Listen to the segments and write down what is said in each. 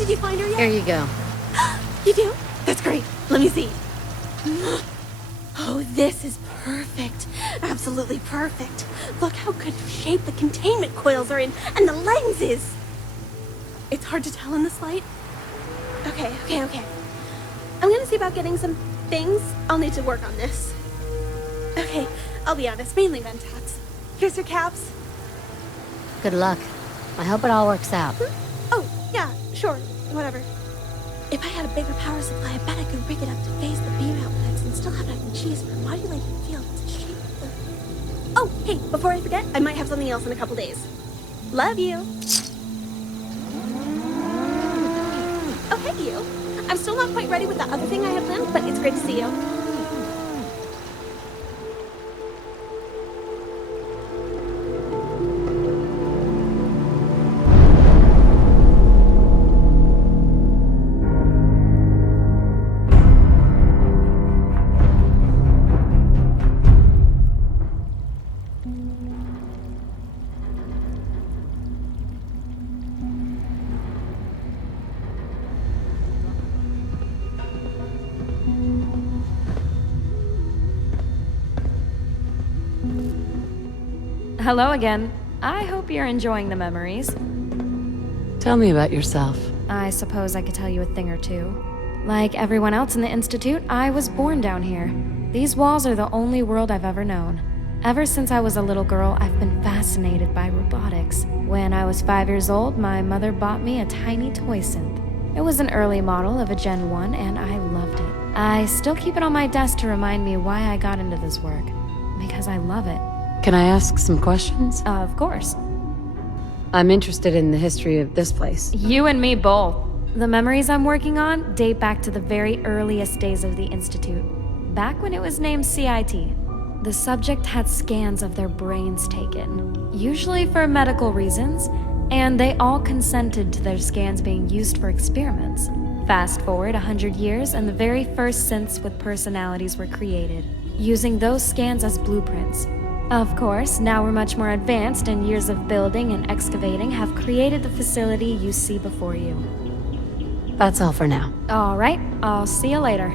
Did you find her yet? Here you go. You do? That's great. Let me see. Oh, this is perfect. Absolutely perfect. Look how good of shape the containment coils are in, and the lenses. It's hard to tell in this light. Okay. I'm gonna see about getting some things. I'll need to work on this. Okay, I'll be honest, mainly Mentats. Here's your caps. Good luck. I hope it all works out. Oh, yeah, sure, whatever. If I had a bigger power supply, I bet I could rig it up to phase the beam outputs and still have enough in cheese for a modulating field to shape the... Oh, hey, before I forget, I might have something else in a couple days. Love you. Oh, hey, you. I'm still not quite ready with the other thing I had planned, but it's great to see you. Hello again. I hope you're enjoying the memories. Tell me about yourself. I suppose I could tell you a thing or two. Like everyone else in the Institute, I was born down here. These walls are the only world I've ever known. Ever since I was a little girl, I've been fascinated by robotics. When I was 5 years old, my mother bought me a tiny toy synth. It was an early model of a Gen 1, and I loved it. I still keep it on my desk to remind me why I got into this work. Because I love it. Can I ask some questions? Of course. I'm interested in the history of this place. You and me both. The memories I'm working on date back to the very earliest days of the Institute. Back when it was named CIT. The subject had scans of their brains taken, usually for medical reasons, and they all consented to their scans being used for experiments. Fast forward 100 years and the very first synths with personalities were created, using those scans as blueprints. Of course, now we're much more advanced and years of building and excavating have created the facility you see before you. That's all for now. All right, I'll see you later.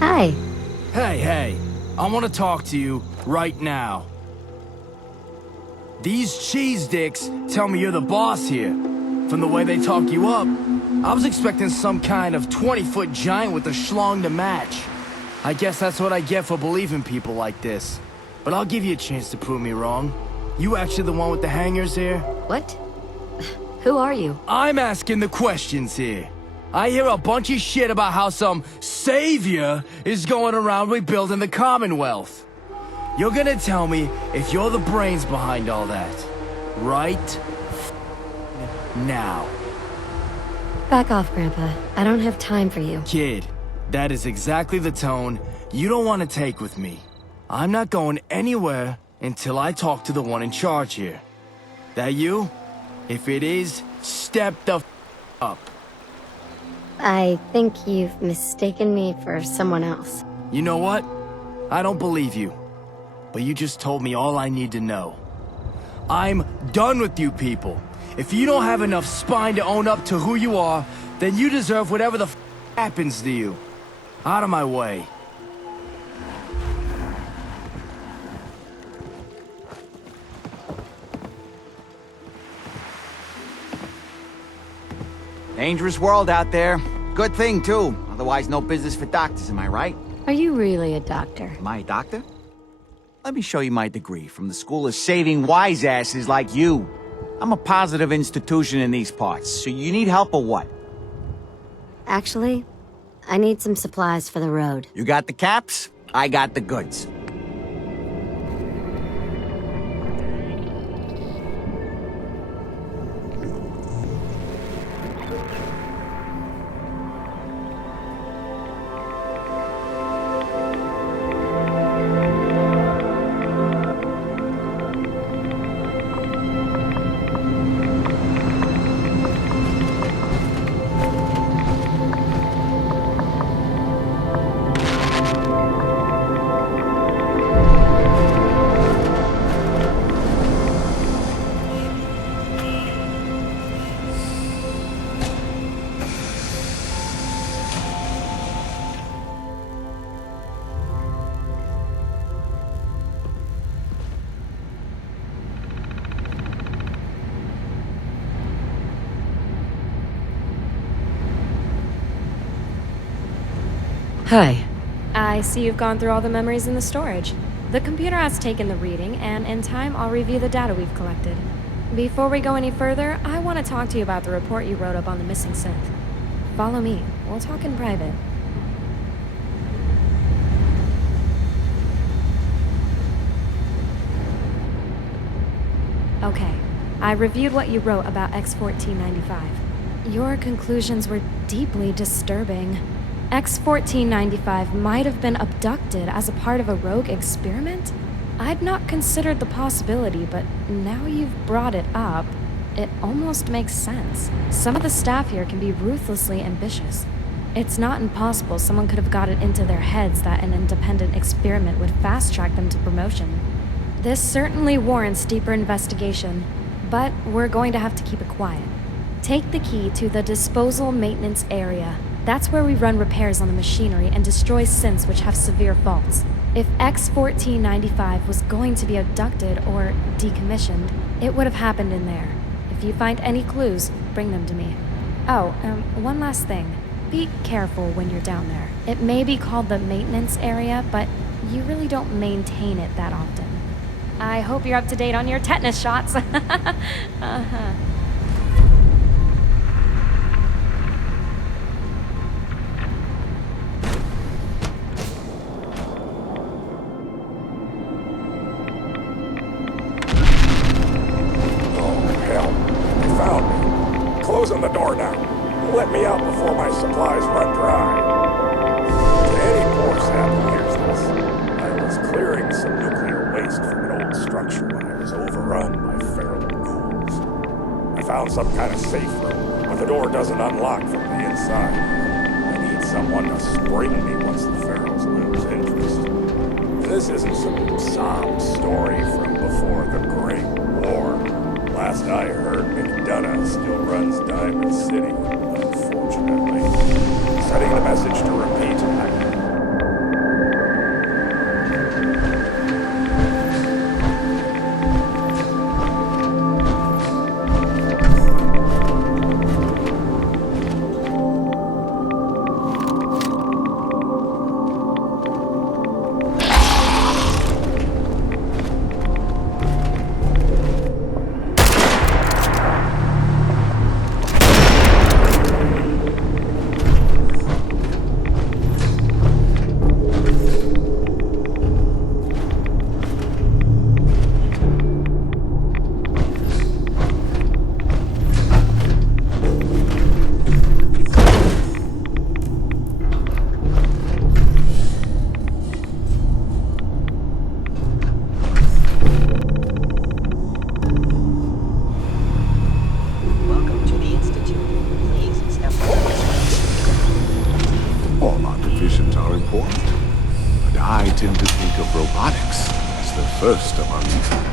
Hi. Hey, I want to talk to you right now. These cheese dicks tell me you're the boss here. From the way they talk you up, I was expecting some kind of 20-foot giant with a schlong to match. I guess that's what I get for believing people like this. But I'll give you a chance to prove me wrong. You actually the one with the hangers here? What? Who are you? I'm asking the questions here. I hear a bunch of shit about how some savior is going around rebuilding the Commonwealth. You're gonna tell me if you're the brains behind all that. Right? Now. Back off, Grandpa. I don't have time for you. Kid, that is exactly the tone you don't want to take with me. I'm not going anywhere until I talk to the one in charge here. That you? If it is, step the up. I think you've mistaken me for someone else. You know what? I don't believe you. But you just told me all I need to know. I'm done with you people. If you don't have enough spine to own up to who you are, then you deserve whatever the happens to you. Out of my way. Dangerous world out there. Good thing, too. Otherwise, no business for doctors, am I right? Are you really a doctor? Am I a doctor? Let me show you my degree from the School of Saving Wise Asses like you. I'm a positive institution in these parts, so you need help or what? Actually, I need some supplies for the road. You got the caps, I got the goods. Hi. I see you've gone through all the memories in the storage. The computer has taken the reading, and in time I'll review the data we've collected. Before we go any further, I want to talk to you about the report you wrote up on the missing synth. Follow me. We'll talk in private. Okay. I reviewed what you wrote about X1495. Your conclusions were deeply disturbing. X1495 might have been abducted as a part of a rogue experiment? I'd not considered the possibility, but now you've brought it up, it almost makes sense. Some of the staff here can be ruthlessly ambitious. It's not impossible someone could have got it into their heads that an independent experiment would fast-track them to promotion. This certainly warrants deeper investigation, but we're going to have to keep it quiet. Take the key to the disposal maintenance area. That's where we run repairs on the machinery and destroy synths which have severe faults. If X1495 was going to be abducted or decommissioned, it would have happened in there. If you find any clues, bring them to me. Oh, one last thing. Be careful when you're down there. It may be called the maintenance area, but you really don't maintain it that often. I hope you're up to date on your tetanus shots. Uh-huh. Closing the door now. Let me out before my supplies run dry. Any poor sap hears this. I was clearing some nuclear waste from an old structure when I was overrun by feral ghouls. I found some kind of safe room, but the door doesn't unlock from the inside. I need someone to spring me once the ferals lose interest. This isn't some sob story from before the Great War. Last I heard, McDonough still runs Diamond City, unfortunately. Setting the message to repeat. First among equals.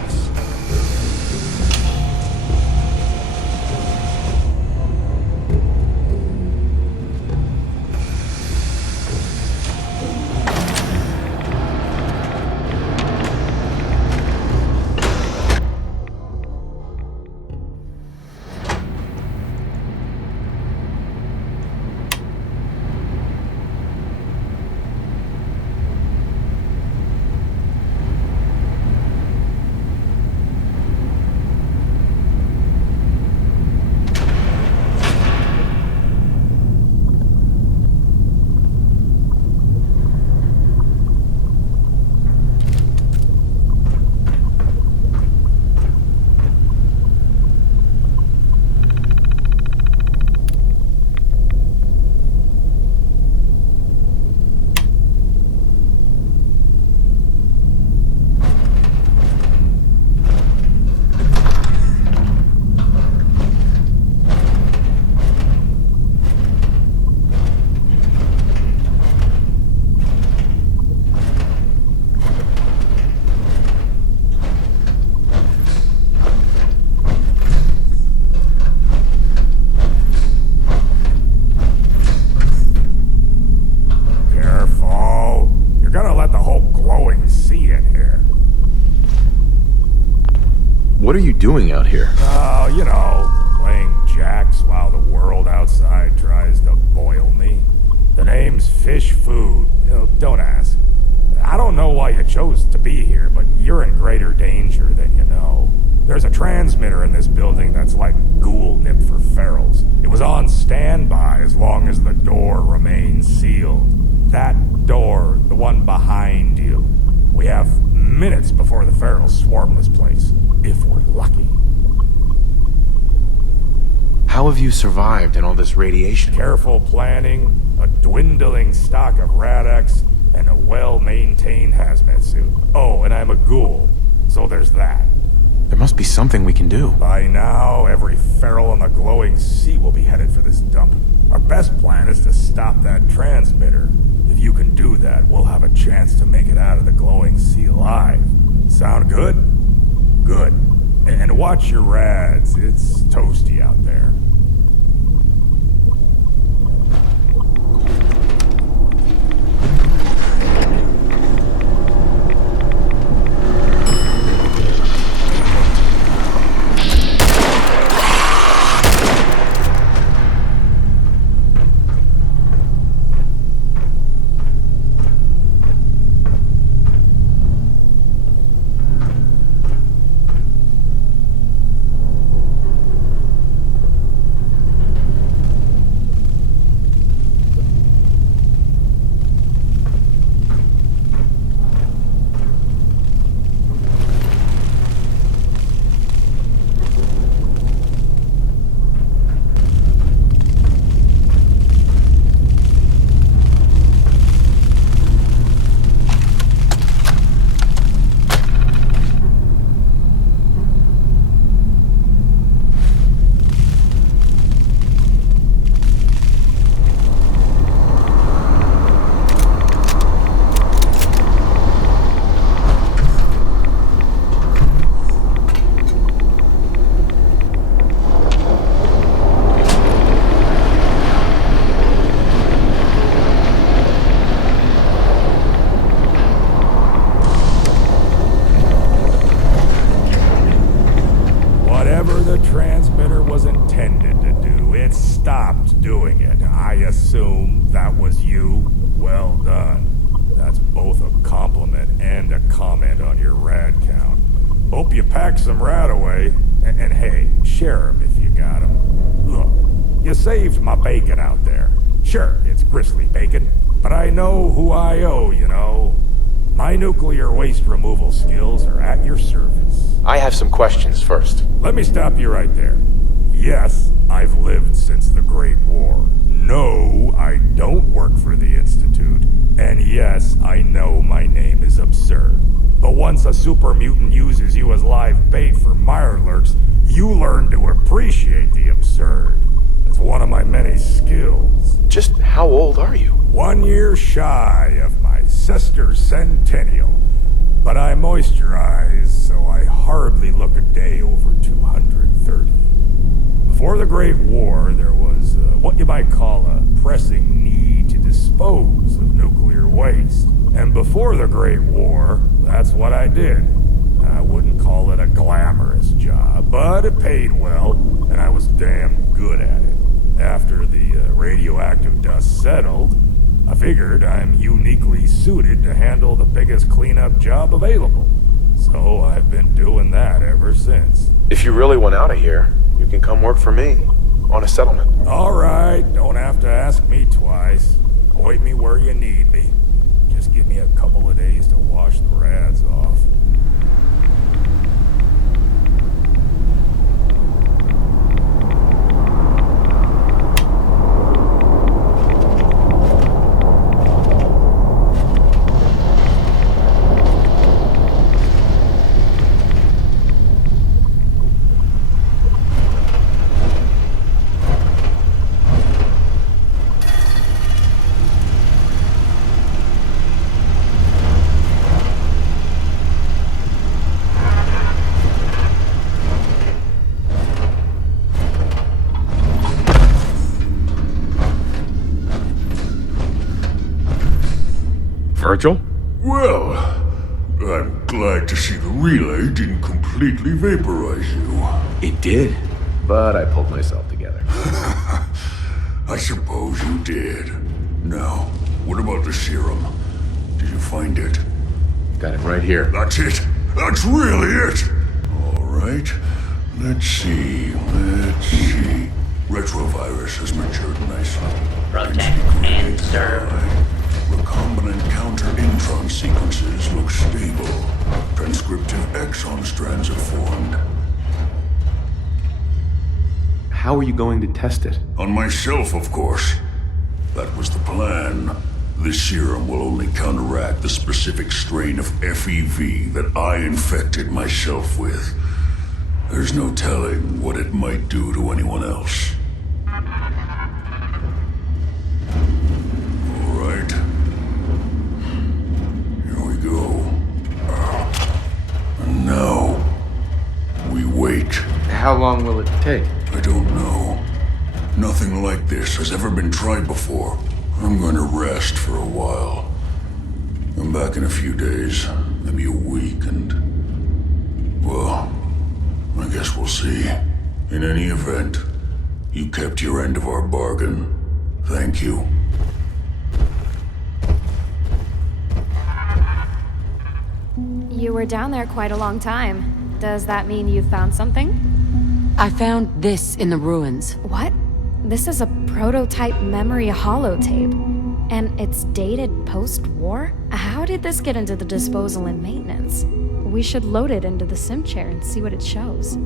What are you doing out here? Oh, you know, playing jacks while the world outside tries to boil me. The name name's Fish Food. Don't ask. I don't know why you chose to be here, but you're in greater danger than you know. There's a transmitter in this building that's like ghoul nip for ferals. It was on standby as long as the door remains sealed. That door, the one behind you. We have minutes before the ferals swarm this place, if we're lucky. How have you survived in all this radiation? Careful planning, a dwindling stock of Rad-X, and a well-maintained hazmat suit. Oh, and I'm a ghoul, so there's that. There must be something we can do. By now, every feral on the glowing sea will be headed for this dump. Our best plan is to stop that transmitter. If you can do that, we'll have a chance to make it out of the glowing sea alive. Sound good? Good. And watch your rads. It's toasty out there. Some rat away, and hey, share 'em if you got 'em. Look, you saved my bacon out there. Sure, it's grisly bacon, but I know who I owe, you know. My nuclear waste removal skills are at your service. I have some questions first. Let me stop you right there. Yes, I've lived since the Great War. No, I don't work for the Institute. And yes, I know my name is absurd. But once a super mutant uses you as live bait for Mirelurks, you learn to appreciate the absurd. It's one of my many skills. Just how old are you? 1 year shy of my sister's centennial. But I moisturize, so I hardly look a day over 230. Before the Great War, there was what you might call a pressing need to dispose of nuclear waste. And before the Great War, that's what I did. I wouldn't call it a glamorous job, but it paid well, and I was damn good at it. After the radioactive dust settled, I figured I'm uniquely suited to handle the biggest cleanup job available. So I've been doing that ever since. If you really want out of here, you can come work for me on a settlement. All right, don't have to ask me twice. Point me where you need me. Just give me a couple of days to wash the rads off. Virgil? Well, I'm glad to see the relay didn't completely vaporize you. It did, but I pulled myself together. I suppose you did. Now, What about the serum? Did you find it? Got it right here. That's it! That's really it! Alright. Let's see. Retrovirus has matured nicely. Protect and serve. Recombinant counter-intron sequences look stable. Transcriptive exon strands have formed. How are you going to test it? On myself, of course. That was the plan. This serum will only counteract the specific strain of FEV that I infected myself with. There's no telling what it might do to anyone else. All right. Here we go. And now, we wait. How long will it take? I don't know. Nothing like this has ever been tried before. I'm going to rest for a while. I'm back in a few days, maybe a week, and... well, I guess we'll see. In any event, you kept your end of our bargain. Thank you. You were down there quite a long time. Does that mean you found something? I found this in the ruins. What? This is a prototype memory holotape. And it's dated post-war? How did this get into the disposal and maintenance? We should load it into the sim chair and see what it shows.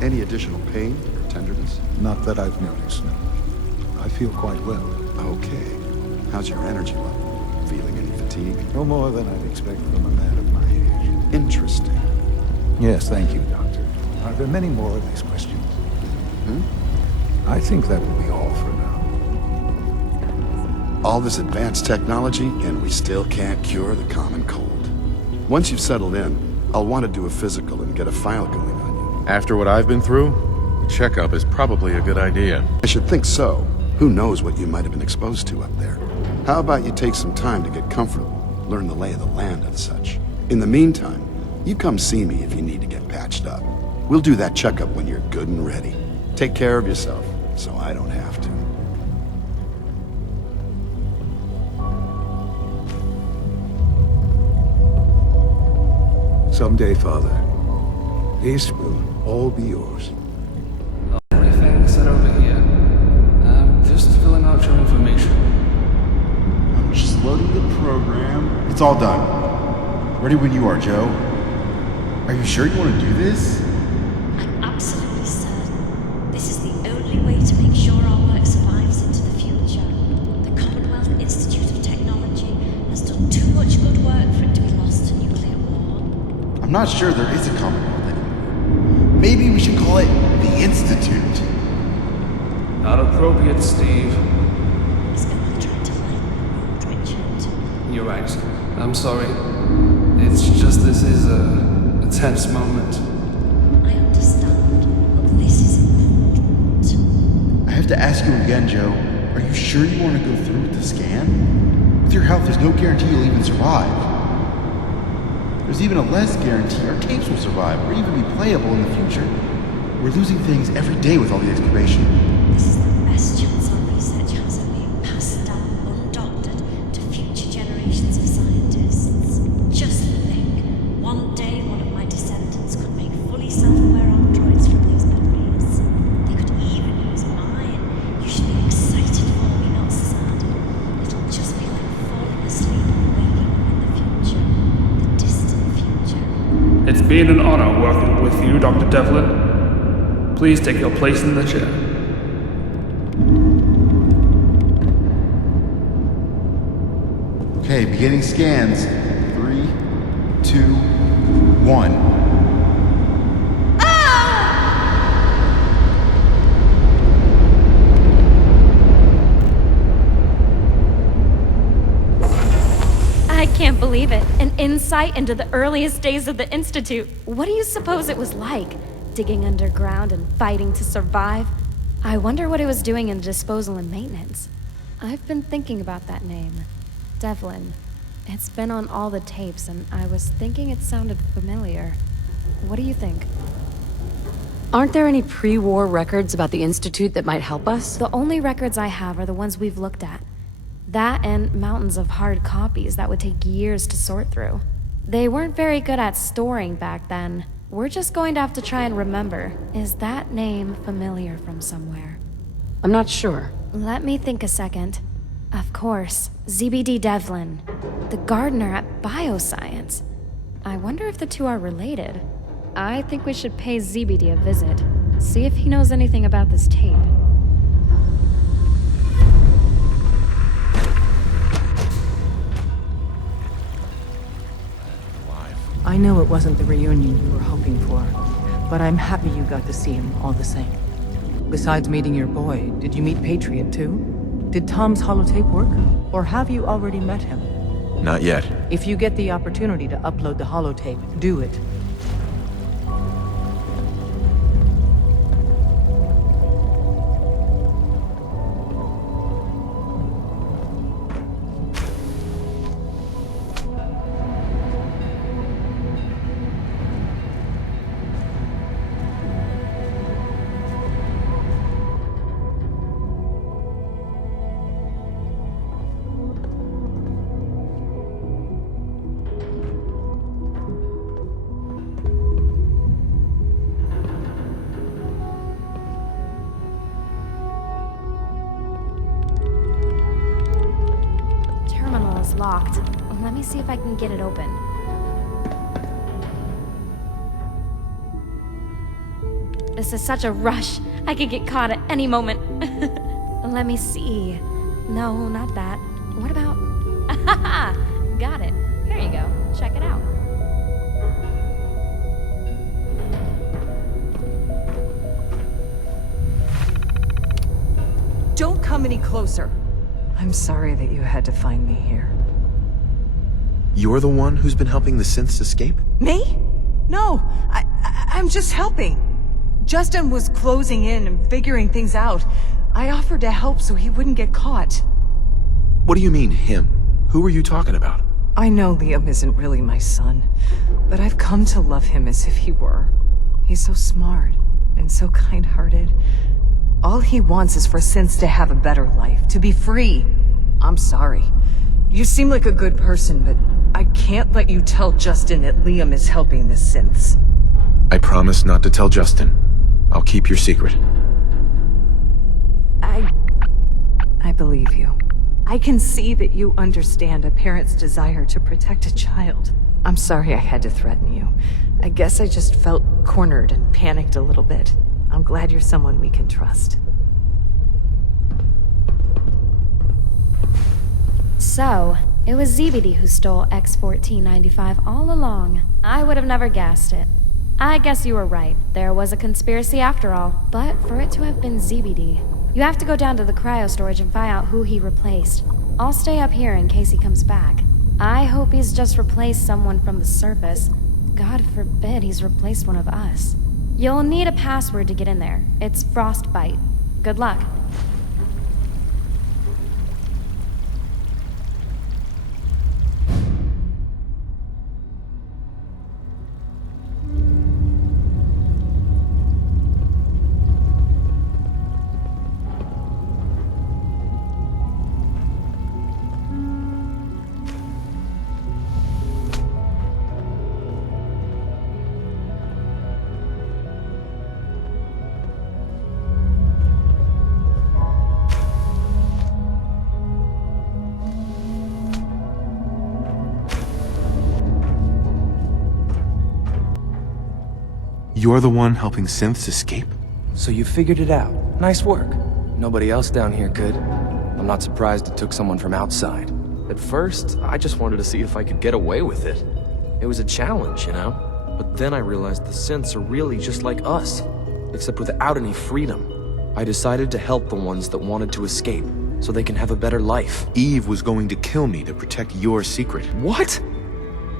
Any additional pain or tenderness? Not that I've noticed, no. I feel quite well. Okay. How's your energy level? Feeling any fatigue? No more than I'd expect from a man of my age. Interesting. Yes, thank you, Doctor. Are there many more of these questions? I think that will be all for now. All this advanced technology, and we still can't cure the common cold. Once you've settled in, I'll want to do a physical and get a file going on you. After what I've been through, a checkup is probably a good idea. I should think so. Who knows what you might have been exposed to up there? How about you take some time to get comfortable, learn the lay of the land and such. In the meantime, you come see me if you need to get patched up. We'll do that checkup when you're good and ready. Take care of yourself, so I don't have to. Someday, Father, this will all be yours. Everything set over here. Just filling out your information. I'm just loading the program. It's all done. Ready when you are, Joe. Are you sure you want to do this? I'm absolutely certain. This is the only way to make sure our work survives into the future. The Commonwealth Institute of Technology has done too much good work for it to be lost to nuclear war. I'm not sure there is a Commonwealth anymore. Maybe we should call it the Institute. Not appropriate, Steve. He's only trying to lighten the mood, Richard. You're right. I'm sorry. It's just this is a tense moment. I understand, but this is important. I have to ask you again, Joe. Are you sure you want to go through with the scan? With your health, there's no guarantee you'll even survive. There's even a less guarantee our tapes will survive or even be playable in the future. We're losing things every day with all the excavation. This is the best chance our research has of being passed down undoctored to future generations of scientists. Just think, one day one of my descendants could make fully self-aware androids from these memories. They could even use mine. You should be excited for me, not sad. It'll just be like falling asleep and waking up in the future. The distant future. It's been been an honor working with you, Dr. Devlin. Please take your place in the chair. Okay, beginning scans. 3, 2, 1. I can't believe it. An insight into the earliest days of the Institute. What do you suppose it was like? Digging underground and fighting to survive? I wonder what it was doing in disposal and maintenance. I've been thinking about that name. Devlin. It's been on all the tapes, and I was thinking it sounded familiar. What do you think? Aren't there any pre-war records about the Institute that might help us? The only records I have are the ones we've looked at. That and mountains of hard copies that would take years to sort through. They weren't very good at storing back then. We're just going to have to try and remember. Is that name familiar from somewhere? I'm not sure. Let me think a second. Of course, ZBD Devlin, the gardener at Bioscience. I wonder if the two are related. I think we should pay ZBD a visit. See if he knows anything about this tape. I know it wasn't the reunion you were hoping for, but I'm happy you got to see him all the same. Besides meeting your boy, did you meet Patriot too? Did Tom's holotape work? Or have you already met him? Not yet. If you get the opportunity to upload the holotape, do it. Locked. Let me see if I can get it open. This is such a rush. I could get caught at any moment. Let me see. No, not that. What about... Got it. Here you go. Check it out. Don't come any closer. I'm sorry that you had to find me here. You're the one who's been helping the synths escape? Me? No, I'm just helping. Justin was closing in and figuring things out. I offered to help so he wouldn't get caught. What do you mean, him? Who are you talking about? I know Liam isn't really my son, but I've come to love him as if he were. He's so smart and so kind-hearted. All he wants is for synths to have a better life, to be free. I'm sorry. You seem like a good person, but I can't let you tell Justin that Liam is helping the synths. I promise not to tell Justin. I'll keep your secret. I believe you. I can see that you understand a parent's desire to protect a child. I'm sorry I had to threaten you. I guess I just felt cornered and panicked a little bit. I'm glad you're someone we can trust. So, it was ZBD who stole X1495 all along. I would have never guessed it. I guess you were right. There was a conspiracy after all. But for it to have been ZBD, you have to go down to the cryo storage and find out who he replaced. I'll stay up here in case he comes back. I hope he's just replaced someone from the surface. God forbid he's replaced one of us. You'll need a password to get in there. It's Frostbite. Good luck. You're the one helping synths escape? So you figured it out. Nice work. Nobody else down here could. I'm not surprised it took someone from outside. At first, I just wanted to see if I could get away with it. It was a challenge, you know? But then I realized the synths are really just like us, except without any freedom. I decided to help the ones that wanted to escape, so they can have a better life. Eve was going to kill me to protect your secret. What?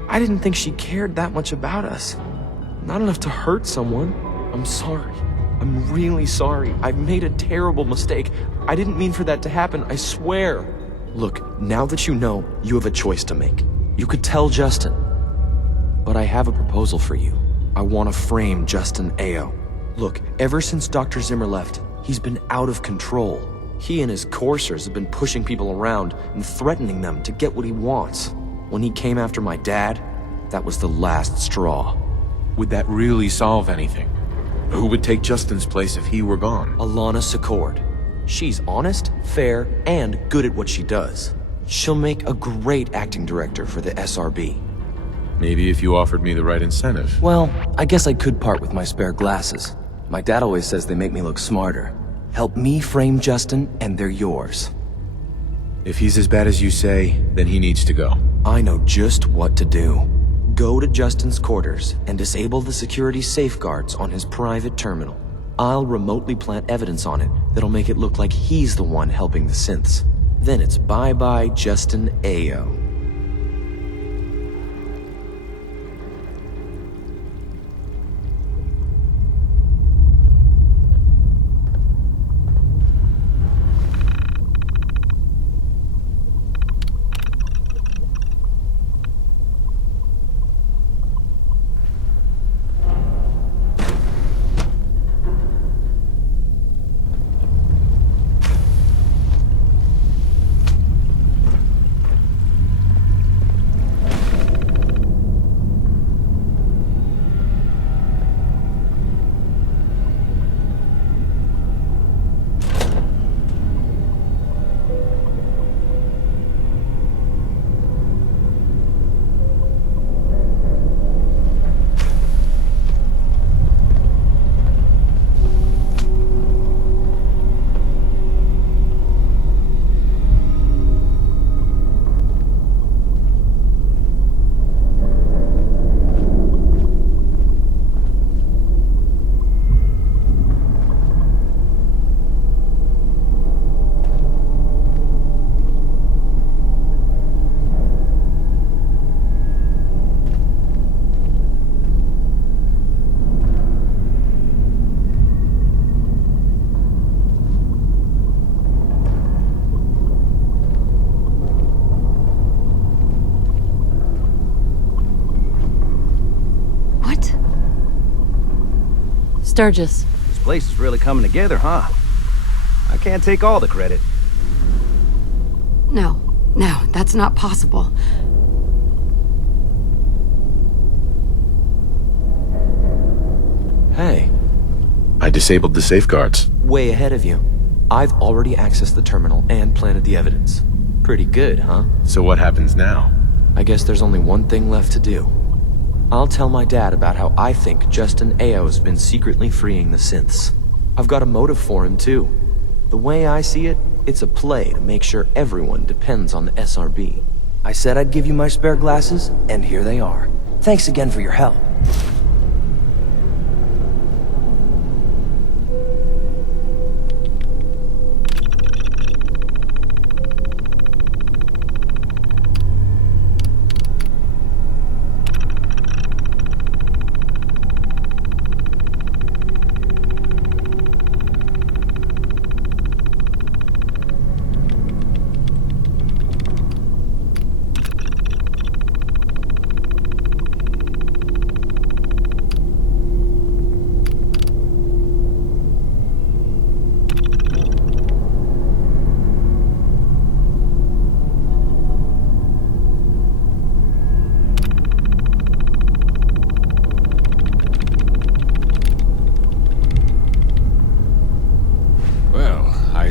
I didn't think she cared that much about us. Not enough to hurt someone. I'm sorry. I'm really sorry. I made a terrible mistake. I didn't mean for that to happen, I swear. Look, now that you know, you have a choice to make. You could tell Justin. But I have a proposal for you. I want to frame Justin Ao. Look, ever since Dr. Zimmer left, he's been out of control. He and his coursers have been pushing people around and threatening them to get what he wants. When he came after my dad, that was the last straw. Would that really solve anything? Who would take Justin's place if he were gone? Alana Secord. She's honest, fair, and good at what she does. She'll make a great acting director for the SRB. Maybe if you offered me the right incentive. Well, I guess I could part with my spare glasses. My dad always says they make me look smarter. Help me frame Justin, and they're yours. If he's as bad as you say, then he needs to go. I know just what to do. Go to Justin's quarters and disable the security safeguards on his private terminal. I'll remotely plant evidence on it that'll make it look like he's the one helping the synths. Then it's bye-bye Justin Ao. Sturgis. This place is really coming together, huh? I can't take all the credit. No, that's not possible. Hey. I disabled the safeguards. Way ahead of you. I've already accessed the terminal and planted the evidence. Pretty good, huh? So what happens now? I guess there's only one thing left to do. I'll tell my dad about how I think Justin Ao's been secretly freeing the synths. I've got a motive for him, too. The way I see it, it's a play to make sure everyone depends on the SRB. I said I'd give you my spare glasses, and here they are. Thanks again for your help.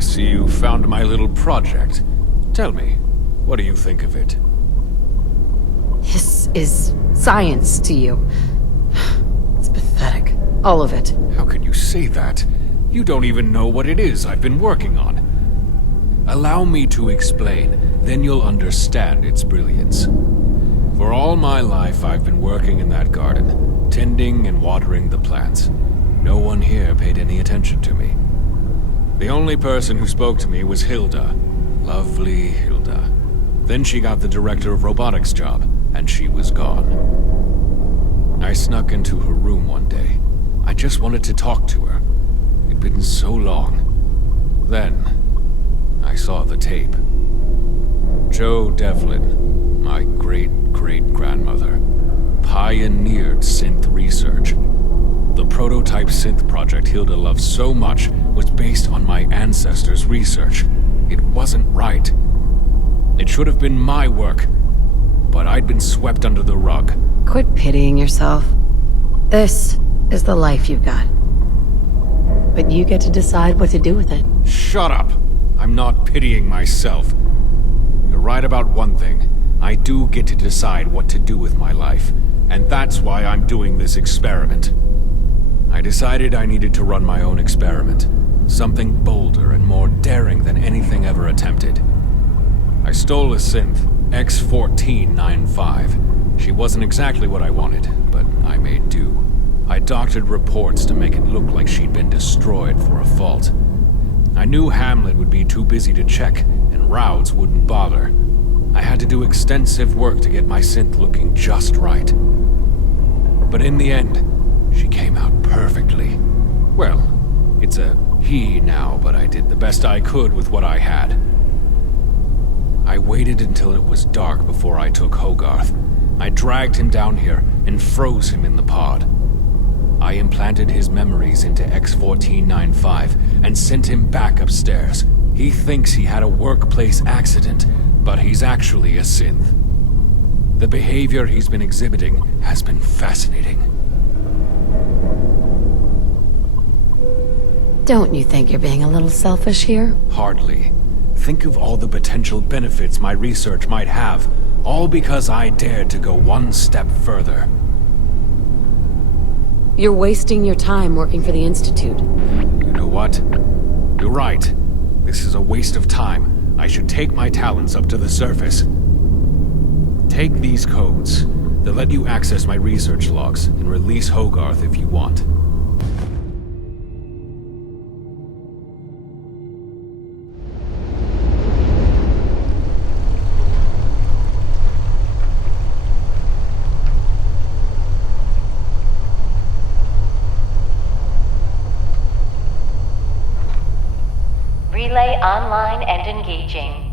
see you found my little project. Tell me, what do you think of it? This is science to you. It's pathetic. All of it. How can you say that? You don't even know what it is I've been working on. Allow me to explain, then you'll understand its brilliance. For all my life, I've been working in that garden, tending and watering the plants. No one here paid any attention to me. The only person who spoke to me was Hilda. Lovely Hilda. Then she got the director of robotics job, and she was gone. I snuck into her room one day. I just wanted to talk to her. It'd been so long. Then, I saw the tape. Jo Devlin, my great-great-grandmother, pioneered synth research. The prototype synth project Hilda loved so much was based on my ancestors' research. It wasn't right. It should have been my work, but I'd been swept under the rug. Quit pitying yourself. This is the life you've got. But you get to decide what to do with it. Shut up! I'm not pitying myself. You're right about one thing. I do get to decide what to do with my life, and that's why I'm doing this experiment. I decided I needed to run my own experiment. Something bolder and more daring than anything ever attempted. I stole a synth, X1495. She wasn't exactly what I wanted, but I made do. I doctored reports to make it look like she'd been destroyed for a fault. I knew Hamlet would be too busy to check, and Rowds wouldn't bother. I had to do extensive work to get my synth looking just right. But in the end, she came out perfectly. Well, it's a he now, but I did the best I could with what I had. I waited until it was dark before I took Hogarth. I dragged him down here and froze him in the pod. I implanted his memories into X1495 and sent him back upstairs. He thinks he had a workplace accident, but he's actually a synth. The behavior he's been exhibiting has been fascinating. Don't you think you're being a little selfish here? Hardly. Think of all the potential benefits my research might have, all because I dared to go one step further. You're wasting your time working for the Institute. You know what? You're right. This is a waste of time. I should take my talents up to the surface. Take these codes. They'll let you access my research logs and release Hogarth if you want. Relay online and engaging.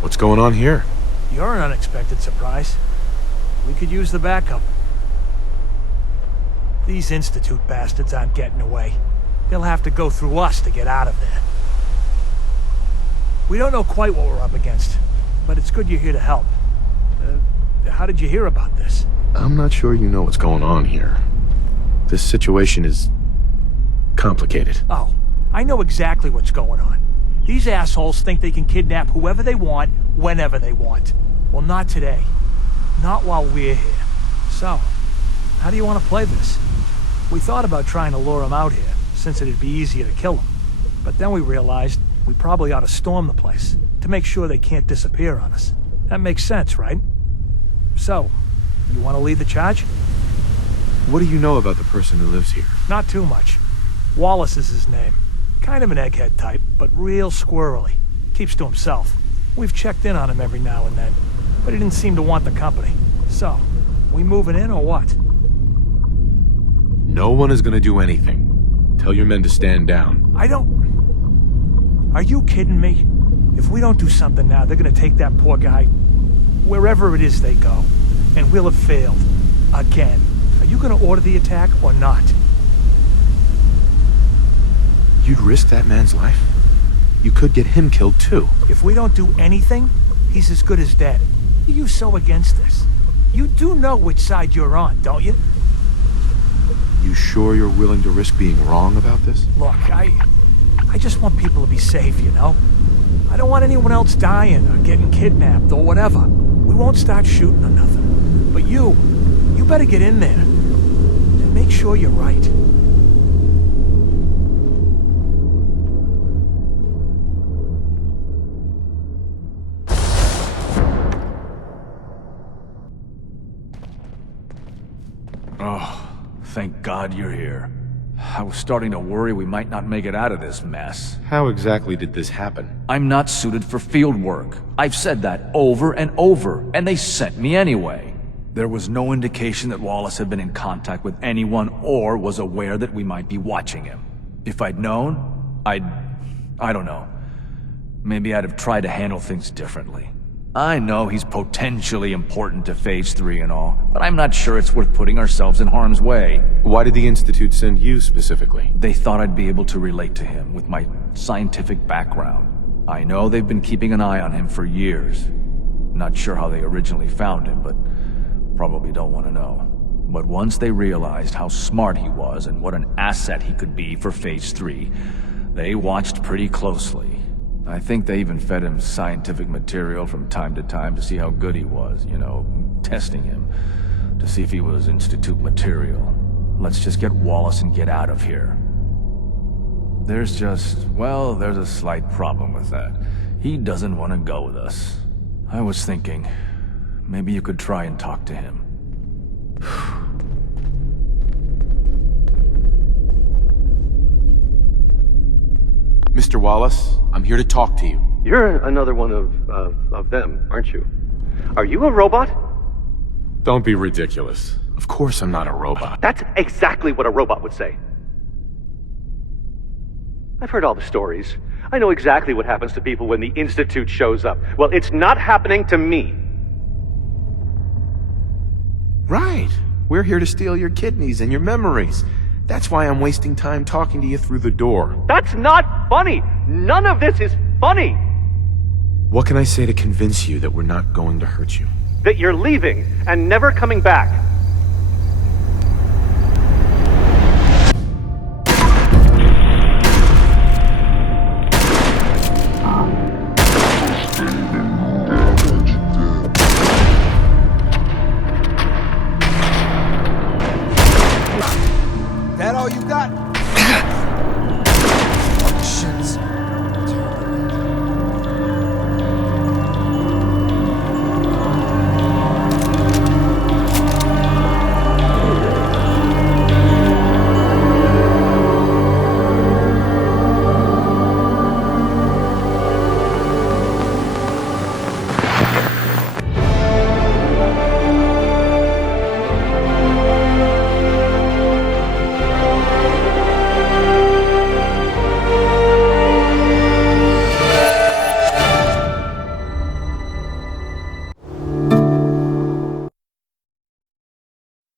What's going on here? You're an unexpected surprise. We could use the backup. These Institute bastards aren't getting away. They'll have to go through us to get out of there. We don't know quite what we're up against, but it's good you're here to help. How did you hear about this? I'm not sure you know what's going on here. This situation is complicated. Oh, I know exactly what's going on. These assholes think they can kidnap whoever they want, whenever they want. Well, not today. Not while we're here. So, how do you want to play this? We thought about trying to lure them out here, since it'd be easier to kill them. But then we realized we probably ought to storm the place, to make sure they can't disappear on us. That makes sense, right? So, you want to lead the charge? What do you know about the person who lives here? Not too much. Wallace is his name. Kind of an egghead type, but real squirrely. Keeps to himself. We've checked in on him every now and then, but he didn't seem to want the company. So, we moving in or what? No one is gonna do anything. Tell your men to stand down. I don't... Are you kidding me? If we don't do something now, they're gonna take that poor guy wherever it is they go, and we'll have failed. Again. Are you gonna order the attack or not? You'd risk that man's life? You could get him killed too. If we don't do anything, he's as good as dead. Are you so against this? You do know which side you're on, don't you? You sure you're willing to risk being wrong about this? Look, I just want people to be safe, you know? I don't want anyone else dying or getting kidnapped or whatever. We won't start shooting or nothing. But you better get in there. And make sure you're right. Oh, thank God you're here. I was starting to worry we might not make it out of this mess. How exactly did this happen? I'm not suited for field work. I've said that over and over, and they sent me anyway. There was no indication that Wallace had been in contact with anyone or was aware that we might be watching him. If I'd known, I don't know. Maybe I'd have tried to handle things differently. I know he's potentially important to Phase 3 and all, but I'm not sure it's worth putting ourselves in harm's way. Why did the Institute send you specifically? They thought I'd be able to relate to him with my scientific background. I know they've been keeping an eye on him for years. Not sure how they originally found him, but probably don't want to know. But once they realized how smart he was and what an asset he could be for Phase 3, they watched pretty closely. I think they even fed him scientific material from time to time to see how good he was, you know, testing him, to see if he was Institute material. Let's just get Wallace and get out of here. There's a slight problem with that. He doesn't want to go with us. I was thinking, maybe you could try and talk to him. Mr. Wallace, I'm here to talk to you. You're another one of them, aren't you? Are you a robot? Don't be ridiculous. Of course I'm not a robot. That's exactly what a robot would say. I've heard all the stories. I know exactly what happens to people when the Institute shows up. Well, it's not happening to me. Right. We're here to steal your kidneys and your memories. That's why I'm wasting time talking to you through the door. That's not funny! None of this is funny! What can I say to convince you that we're not going to hurt you? That you're leaving and never coming back.